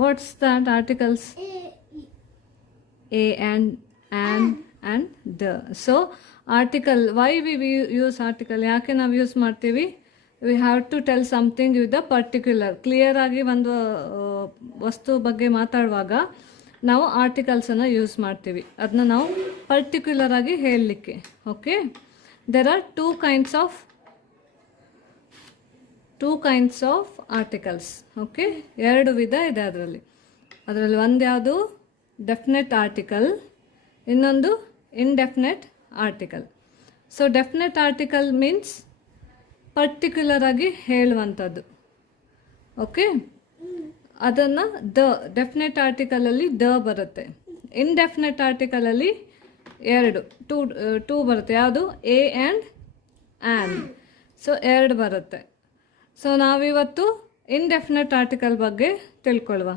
what's that articles? A and the. So article, why we use article, ಯಾಕೆ ನಾವು use ಮಾಡ್ತೀವಿ? We have to tell something with the particular. Clear ಆಗಿ ಒಂದು ವಸ್ತು ಬಗ್ಗೆ ಮಾತಾಡುವಾಗ ನಾವು ಆರ್ಟಿಕಲ್ಸನ್ನು ಯೂಸ್ ಮಾಡ್ತೀವಿ, ಅದನ್ನ ನಾವು ಪರ್ಟಿಕ್ಯುಲರ್ ಆಗಿ ಹೇಳಲಿಕ್ಕೆ. Okay, there are two kinds of articles. Okay, ಎರಡು ವಿಧ ಇದೆ ಅದರಲ್ಲಿ. ಒಂದು ಯಾವುದು ಡೆಫಿನೆಟ್ ಆರ್ಟಿಕಲ್, ಇನ್ನೊಂದು indefinite article. So definite article means particular ಆಗಿ ಹೇಳುವಂಥದ್ದು. ಓಕೆ, ಅದನ್ನು ಡೆಫಿನೆಟ್ ಆರ್ಟಿಕಲಲ್ಲಿ ದ ಬರುತ್ತೆ. ಇಂಡೆಫಿನೆಟ್ ಆರ್ಟಿಕಲಲ್ಲಿ ಟೂ ಬರುತ್ತೆ. ಯಾವುದು? A and an. ಸೊ ಎರಡು ಬರುತ್ತೆ. ಸೊ ನಾವಿವತ್ತು ಇಂಡೆಫಿನೆಟ್ ಆರ್ಟಿಕಲ್ ಬಗ್ಗೆ ತಿಳ್ಕೊಳ್ಳುವ.